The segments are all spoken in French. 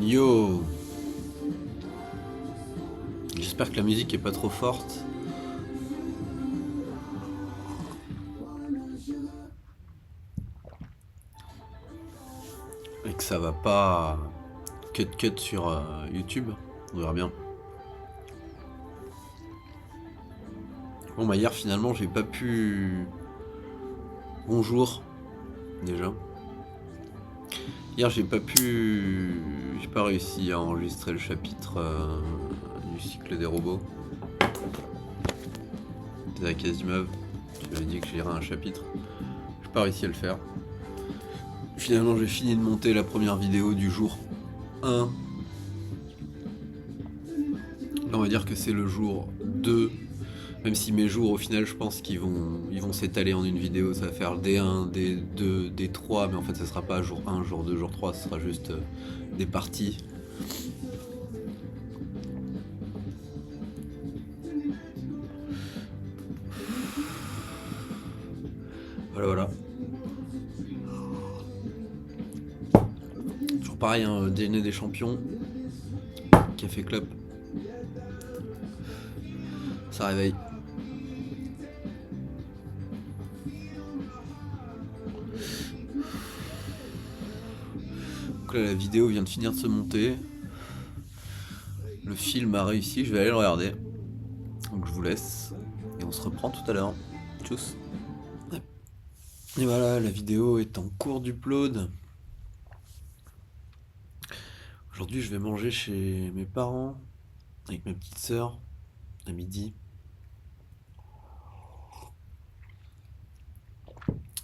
Yo, j'espère que la musique est pas trop forte et que ça va pas cut sur YouTube. On verra bien. Bon bah hier finalement j'ai pas pu. Bonjour déjà. Hier j'ai pas réussi à enregistrer le chapitre du cycle des robots. Des Asimov. J'avais dit que j'irais un chapitre. J'ai pas réussi à le faire. Finalement j'ai fini de monter la première vidéo du jour 1. Là on va dire que c'est le jour 2. Même si mes jours au final je pense qu'ils vont s'étaler en une vidéo, ça va faire D1, D2, D3, mais en fait ça sera pas jour 1, jour 2, jour 3, ce sera juste des parties. Voilà. Toujours pareil, hein, déjeuner des champions, café club. Ça réveille. Donc là la vidéo vient de finir de se monter. Le film a réussi, je vais aller le regarder. Donc je vous laisse. Et on se reprend tout à l'heure. Tchuss. Et voilà, la vidéo est en cours d'upload. Aujourd'hui je vais manger chez mes parents avec ma petite sœur à midi.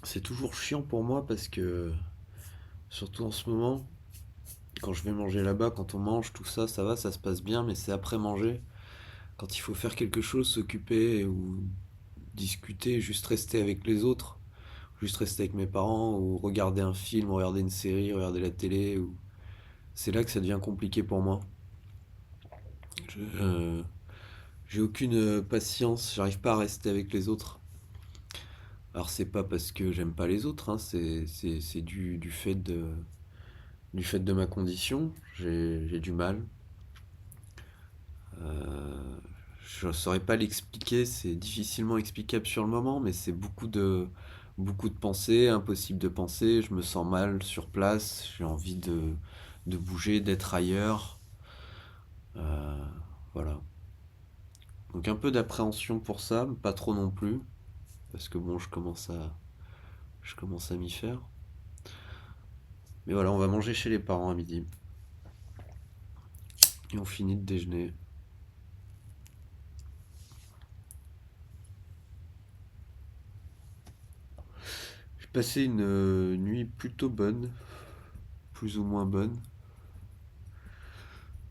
C'est toujours chiant pour moi parce que, surtout en ce moment, quand je vais manger là-bas, quand on mange, tout ça, ça va, ça se passe bien, mais c'est après manger, quand il faut faire quelque chose, s'occuper ou discuter, juste rester avec les autres, juste rester avec mes parents, ou regarder un film, regarder une série, regarder la télé, ou... c'est là que ça devient compliqué pour moi. J'ai aucune patience, j'arrive pas à rester avec les autres. Alors c'est pas parce que j'aime pas les autres, hein, c'est du fait de ma condition, j'ai du mal. Je ne saurais pas l'expliquer, c'est difficilement explicable sur le moment, mais c'est beaucoup de pensées, impossible de penser, je me sens mal sur place, j'ai envie de bouger, d'être ailleurs. Euh, voilà. Donc un peu d'appréhension pour ça, mais pas trop non plus, parce que bon, je commence à m'y faire. Mais voilà, on va manger chez les parents à midi. Et on finit de déjeuner. J'ai passé une nuit plutôt bonne, plus ou moins bonne.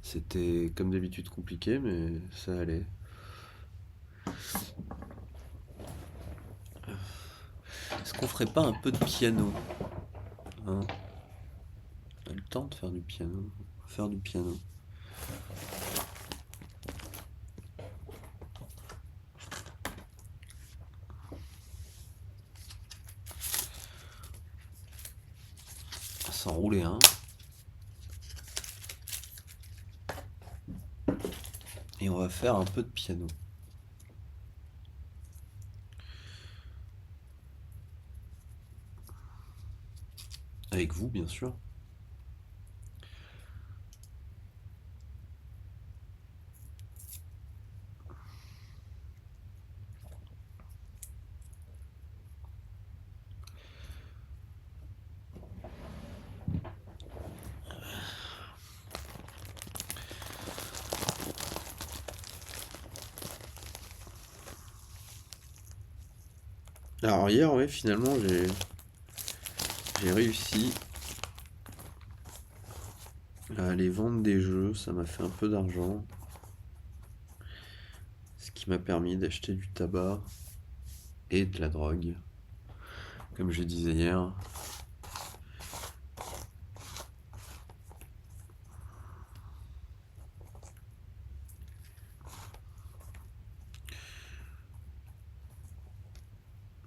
C'était comme d'habitude compliqué, mais ça allait. Est-ce qu'on ferait pas un peu de piano, hein? On a le temps de faire du piano. On va faire du piano. On va s'enrouler, hein. Et on va faire un peu de piano. Avec vous, bien sûr. Alors hier, ouais, finalement, j'ai réussi à aller vendre des jeux. Ça m'a fait un peu d'argent. Ce qui m'a permis d'acheter du tabac et de la drogue. Comme je disais hier.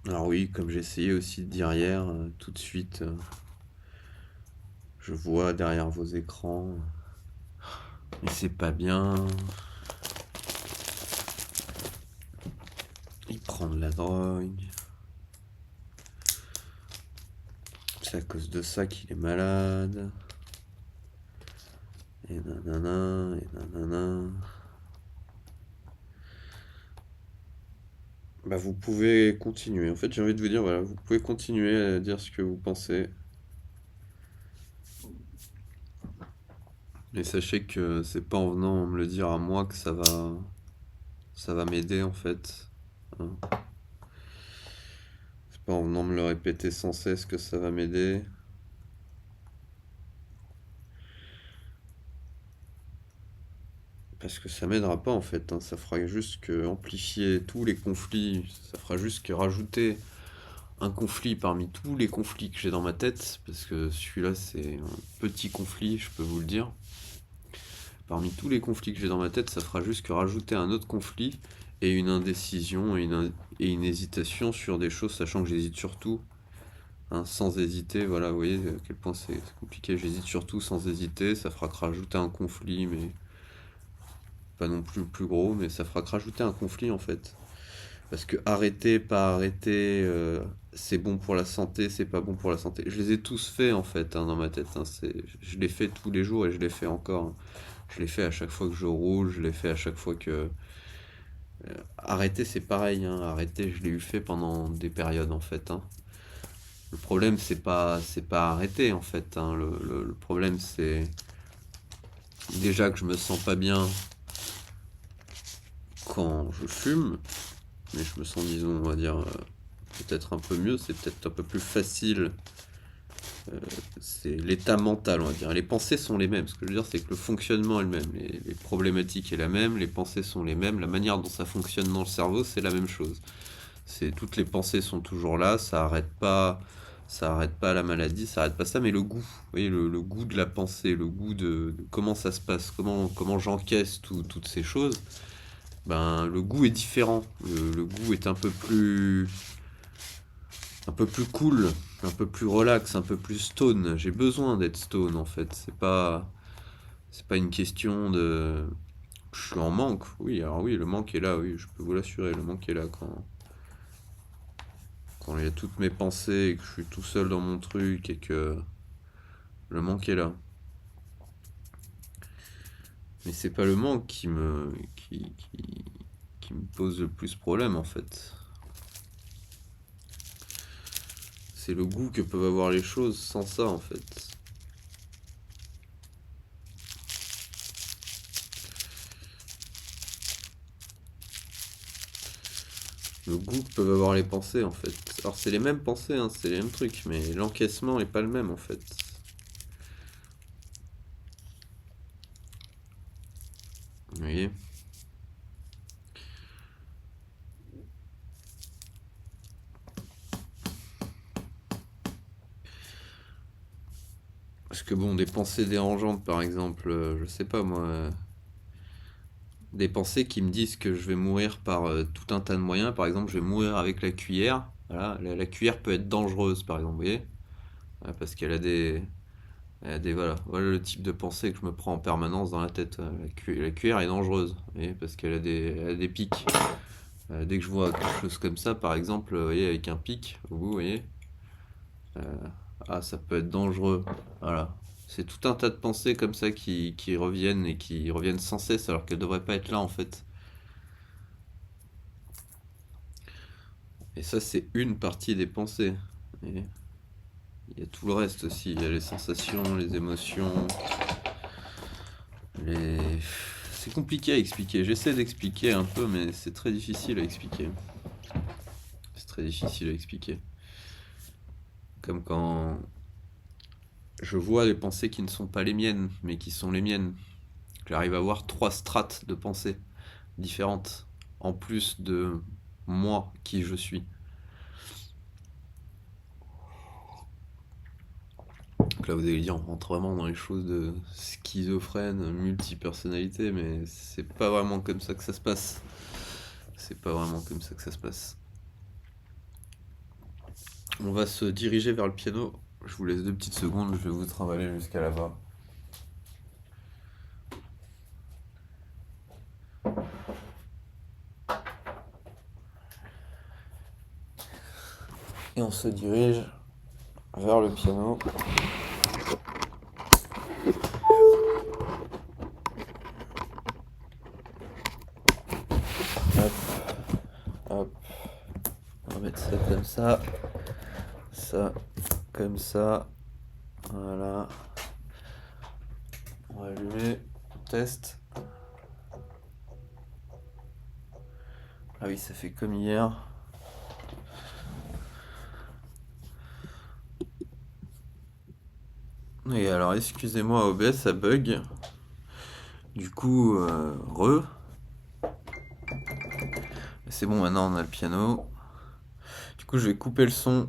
Alors oui, comme j'ai essayé aussi de dire hier, tout de suite, je vois derrière vos écrans Et c'est pas bien. Il prend de la drogue. C'est à cause de ça qu'il est malade. Et nanana, et nanana. Bah vous pouvez continuer. En fait, j'ai envie de vous dire, voilà, vous pouvez continuer à dire ce que vous pensez. Et sachez que c'est pas en venant me le dire à moi que ça va m'aider en fait. Hein. C'est pas en venant me le répéter sans cesse que ça va m'aider. Parce que ça m'aidera pas en fait. Hein. Ça fera juste que amplifier tous les conflits. Ça fera juste que rajouter un conflit parmi tous les conflits que j'ai dans ma tête. Parce que celui-là, c'est un petit conflit, je peux vous le dire. Parmi tous les conflits que j'ai dans ma tête, ça fera juste que rajouter un autre conflit et une indécision et une hésitation sur des choses, sachant que j'hésite sur tout, hein, sans hésiter. Voilà, vous voyez à quel point c'est compliqué. J'hésite sur tout sans hésiter. Ça fera que rajouter un conflit, mais pas non plus le plus gros, mais ça fera que rajouter un conflit en fait. Parce que arrêter, pas arrêter, c'est bon pour la santé, c'est pas bon pour la santé. Je les ai tous faits en fait hein, dans ma tête. Hein, je les fais tous les jours et je les fais encore. Hein. Je l'ai fait à chaque fois que je roule, je l'ai fait à chaque fois que... Arrêter, c'est pareil, hein. Arrêter, je l'ai eu fait pendant des périodes, en fait, hein. Le problème, c'est pas arrêter, en fait, hein. Le problème, c'est déjà que je me sens pas bien quand je fume, mais je me sens, disons, on va dire, peut-être un peu mieux, c'est peut-être un peu plus facile. C'est l'état mental, on va dire. Les pensées sont les mêmes. Ce que je veux dire, c'est que le fonctionnement est le même. Les problématiques est la même, les pensées sont les mêmes. La manière dont ça fonctionne dans le cerveau, c'est la même chose. C'est toutes les pensées sont toujours là, ça arrête pas la maladie, ça arrête pas ça, mais le goût, vous voyez, le goût de la pensée, le goût de comment ça se passe, comment j'encaisse toutes ces choses, ben le goût est différent. Le goût est un peu plus cool, un peu plus relax, un peu plus stone. J'ai besoin d'être stone en fait. C'est pas une question de, je suis en manque. Oui, alors oui, le manque est là. Oui, je peux vous l'assurer, le manque est là quand il y a toutes mes pensées et que je suis tout seul dans mon truc et que le manque est là. Mais c'est pas le manque qui me pose le plus problème en fait. C'est le goût que peuvent avoir les choses sans ça en fait. Le goût que peuvent avoir les pensées en fait. Alors c'est les mêmes pensées, hein, c'est les mêmes trucs, mais l'encaissement est pas le même en fait. Vous voyez? Parce que bon, des pensées dérangeantes par exemple, je sais pas moi, des pensées qui me disent que je vais mourir par tout un tas de moyens. Par exemple, je vais mourir avec la cuillère. Voilà, la cuillère peut être dangereuse, par exemple, vous voyez? Parce qu'elle a elle a voilà, voilà le type de pensée que je me prends en permanence dans la tête. La cuillère est dangereuse, vous voyez, parce elle a des pics. Dès que je vois quelque chose comme ça, par exemple, vous voyez, avec un pic au bout, vous voyez, ah, ça peut être dangereux. Voilà. C'est tout un tas de pensées comme ça qui reviennent et qui reviennent sans cesse alors qu'elles devraient pas être là en fait. Et ça, c'est une partie des pensées. Et il y a tout le reste aussi. Il y a les sensations, les émotions, les... C'est compliqué à expliquer. J'essaie d'expliquer un peu, mais c'est très difficile à expliquer. C'est très difficile à expliquer. Comme quand je vois des pensées qui ne sont pas les miennes, mais qui sont les miennes. J'arrive à voir trois strates de pensées différentes, en plus de moi, qui je suis. Donc là, vous allez dire, on rentre vraiment dans les choses de schizophrène, multipersonnalité, mais c'est pas vraiment comme ça que ça se passe. C'est pas vraiment comme ça que ça se passe. On va se diriger vers le piano. Je vous laisse 2 petites secondes, je vais vous trimballer jusqu'à là-bas. Et on se dirige vers le piano. Hop, hop. On va mettre ça comme ça comme ça. Voilà. On va allumer. On teste. Ah oui, ça fait comme hier. Et alors, excusez-moi, OBS, ça bug. Du coup, c'est bon, maintenant on a le piano. Du coup, je vais couper le son.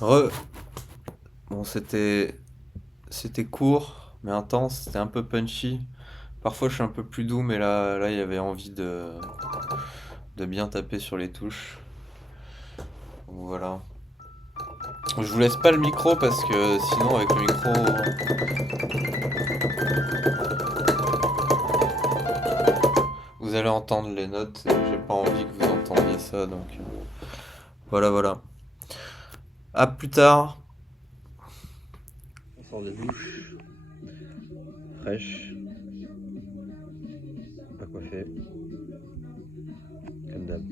Re. Bon, c'était court, mais intense, c'était un peu punchy. Parfois, je suis un peu plus doux, mais là, il y avait envie de bien taper sur les touches. Donc, voilà. Je vous laisse pas le micro parce que sinon, avec le micro, vous allez entendre les notes. Et j'ai pas envie que vous entendiez ça, donc voilà, voilà. À plus tard. On sort de douche, fraîche, pas coiffée, comme d'hab.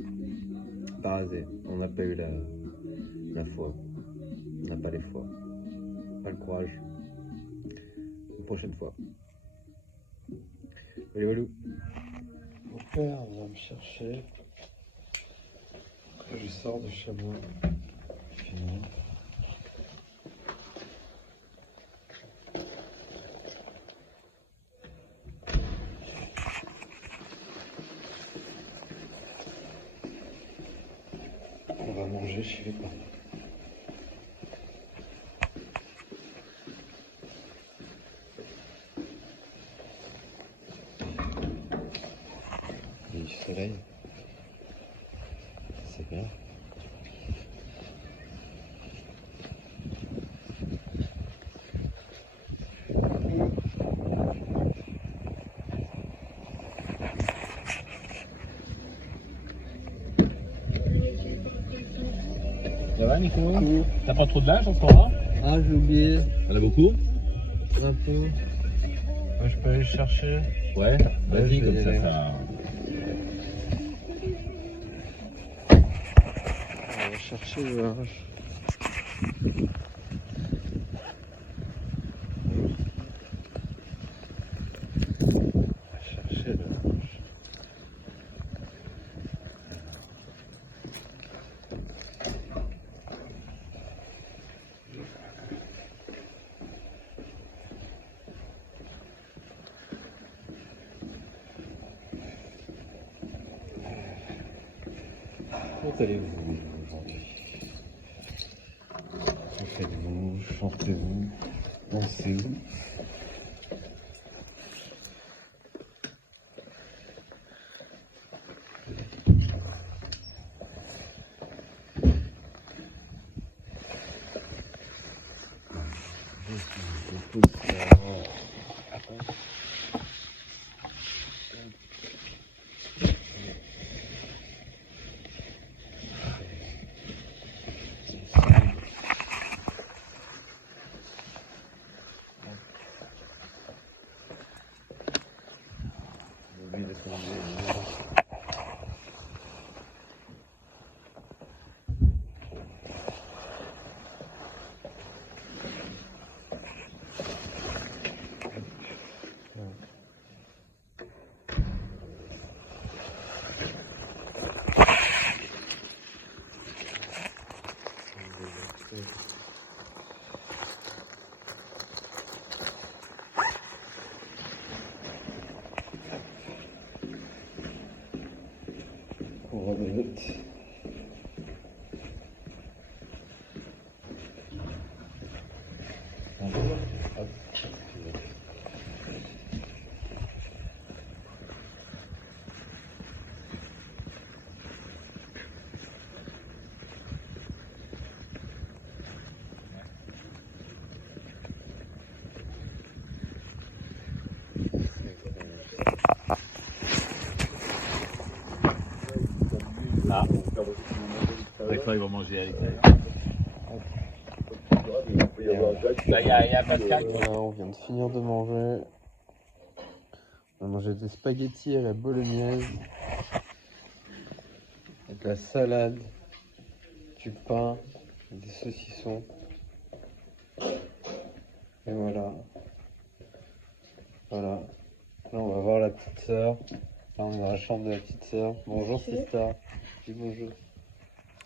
Pas rasé. On n'a pas eu la foi. On n'a pas les fois. Pas le courage. Une prochaine fois. Allez, walou. Mon père vient me chercher. Je sors de chez moi. Fini. On va manger chez les parents. Il y a du soleil. C'est bien. Ça va Nico? T'as pas trop de linge en ce moment? Ah, j'ai oublié. T'en as beaucoup? Un peu. Ouais, je peux aller le chercher. Ouais, vas-y, je vais comme y ça, aller. ça. On va chercher le linge. On va chercher le linge. Comment allez-vous aujourd'hui? Que faites-vous? Chantez-vous? Dansez-vous? On rebelote. Hop. Ah, d'accord, ils vont manger à l'extérieur. Bah, y a pas de calme. Voilà, on vient de finir de manger. On a mangé des spaghettis à la bolognaise, avec de la salade, du pain, des saucissons. Et voilà. Voilà. Là, on va voir la petite sœur. Là, on est dans la chambre de la petite sœur. Bonjour, Ok. Sista. Dis bonjour.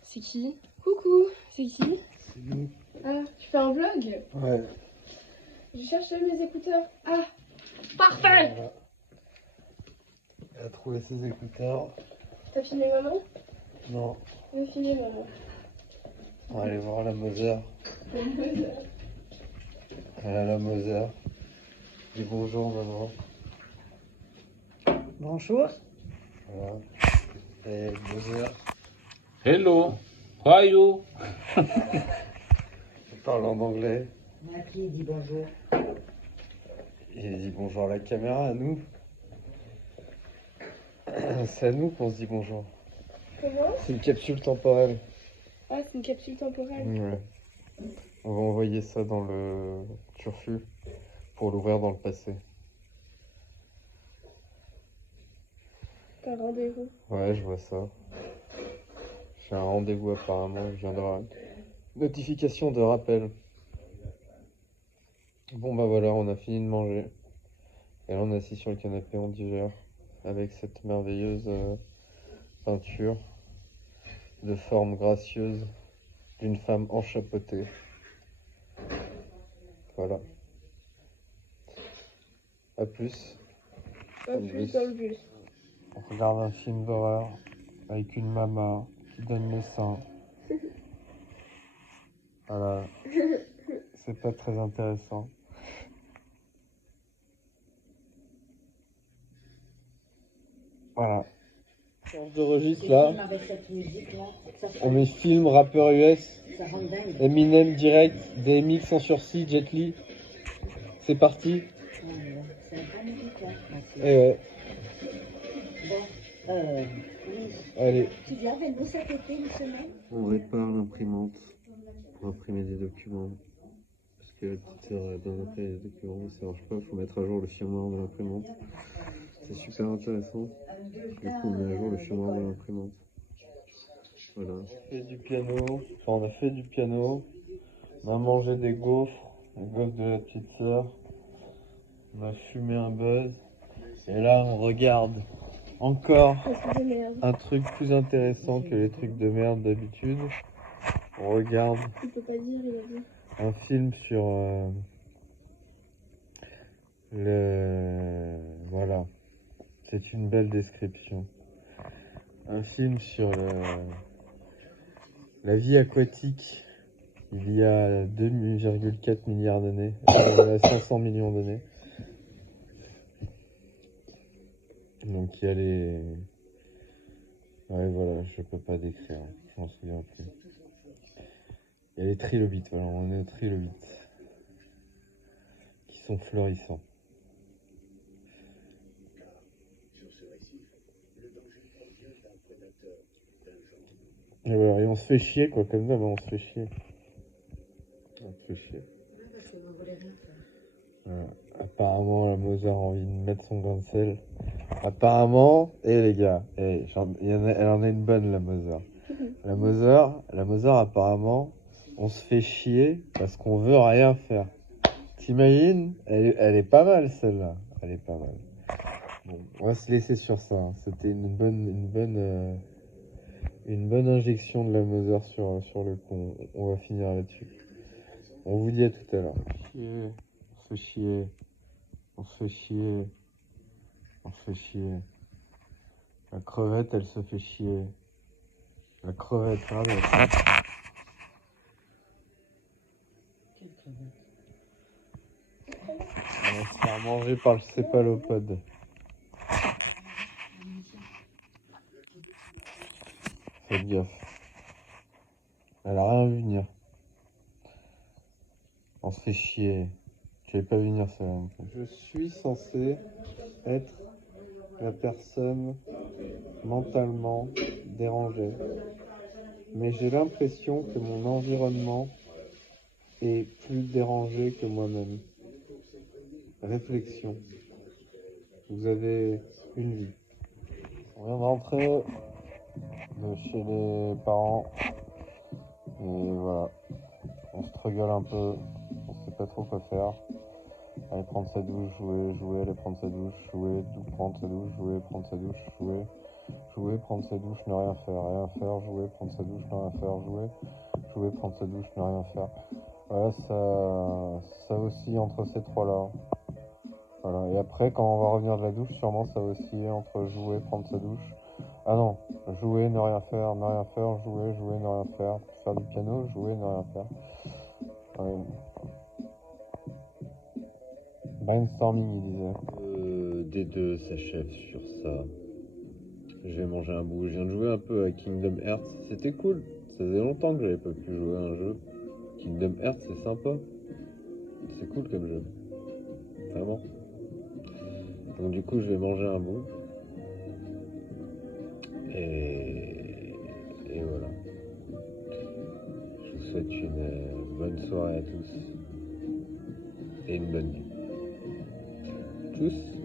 C'est qui? Coucou, c'est qui? C'est nous. Ah, tu fais un vlog? Ouais. Je cherchais mes écouteurs. Ah, parfait! Voilà. Elle a trouvé ses écouteurs. T'as filmé maman? Non. Je vais filmer maman. On va aller voir la Moser. Elle a la Moser. Dis bonjour maman. Bonjour. Voilà. Et Moser. Hello, how are you? Il parle en anglais. À qui dit bonjour? Il dit bonjour à la caméra, à nous. C'est à nous qu'on se dit bonjour. Comment? C'est une capsule temporelle. Ah, c'est une capsule temporelle. Ouais. On va envoyer ça dans le turfu pour l'ouvrir dans le passé. T'as rendez-vous. Ouais, je vois ça. J'ai un rendez-vous apparemment, je viens d'avoir une notification de rappel. Bon bah voilà, on a fini de manger. Et là on est assis sur le canapé, on digère avec cette merveilleuse peinture de forme gracieuse d'une femme enchapeautée. Voilà. À plus. Un plus dans le bus. On regarde un film d'horreur avec une maman qui donne le sein. Voilà. C'est pas très intéressant. Voilà. Change de registre là. Avec cette musique là, On met film, rappeur US, ça rend dingue. Eminem direct, DMX sans sursis, Jet Li. C'est parti. C'est un bon musical. Et ouais, Bon, oui. allez. Tu viens avec nous cet été une semaine? On répare l'imprimante pour imprimer des documents. Parce que la petite sœur doit imprimer des documents, ça marche pas, il faut mettre à jour le firmware de l'imprimante. C'est super intéressant. Du coup, on met à jour le firmware de l'imprimante. Voilà. On fait du piano, enfin on a fait du piano. On a mangé des gaufres, les gaufres de la petite sœur. On a fumé un buzz. Et là, on regarde encore Un truc de merde. un truc plus intéressant que les trucs de merde d'habitude. On regarde Il peut pas dire, il a dit. un film sur le... Voilà, c'est une belle description. Un film sur la vie aquatique il y a 2,4 milliards d'années, 500 millions d'années. Donc il y a les... Ouais voilà, je peux pas décrire, je m'en souviens plus. Il y a les trilobites, voilà, on est aux trilobites. Qui sont florissants. Et voilà, et on se fait chier quoi, comme ça, on se fait chier. On se fait chier. Parce que vous voulez rien faire. Voilà. Apparemment, la Moser a envie de mettre son grain de sel. Apparemment, les gars, elle en a une bonne, la Moser. La Moser, apparemment, on se fait chier parce qu'on veut rien faire. T'imagines? Elle est pas mal, celle-là. Elle est pas mal. Bon, on va se laisser sur ça. Hein. C'était une bonne injection de la Moser sur le con. On va finir là-dessus. On vous dit à tout à l'heure. On se fait chier. On se fait chier. On se fait chier. La crevette, elle se fait chier. La crevette, regardez. Quelle crevette? On va se faire manger par le céphalopode. Faites gaffe. Elle a rien vu venir. On se fait chier. Je l'ai pas vu venir ça. Je suis censé être la personne mentalement dérangée. Mais j'ai l'impression que mon environnement est plus dérangé que moi-même. Réflexion. Vous avez une vie. On vient de rentrer de chez les parents. Et voilà. On se rigole un peu. On sait pas trop quoi faire. Aller prendre sa douche, jouer, aller prendre sa douche, jouer, prendre sa douche, jouer, prendre sa douche, jouer, prendre sa douche, ne rien faire, jouer, prendre sa douche, ne rien faire, jouer, prendre sa douche, ne rien faire. Voilà, ça oscille entre ces trois-là. Voilà, et après, quand on va revenir de la douche, sûrement ça va osciller entre jouer, prendre sa douche, Ah non, jouer, ne rien faire, jouer, jouer, ne rien faire. Faire du piano, jouer, ne rien faire. Ouais. Brainstorming, il disait. D2 s'achève sur ça. Je vais manger un bout. Je viens de jouer un peu à Kingdom Hearts. C'était cool. Ça faisait longtemps que j'avais pas pu jouer à un jeu. Kingdom Hearts, c'est sympa. C'est cool comme jeu. Vraiment. Donc du coup, je vais manger un bout. Et voilà. Je vous souhaite une bonne soirée à tous. Et une bonne nuit. Tchuss.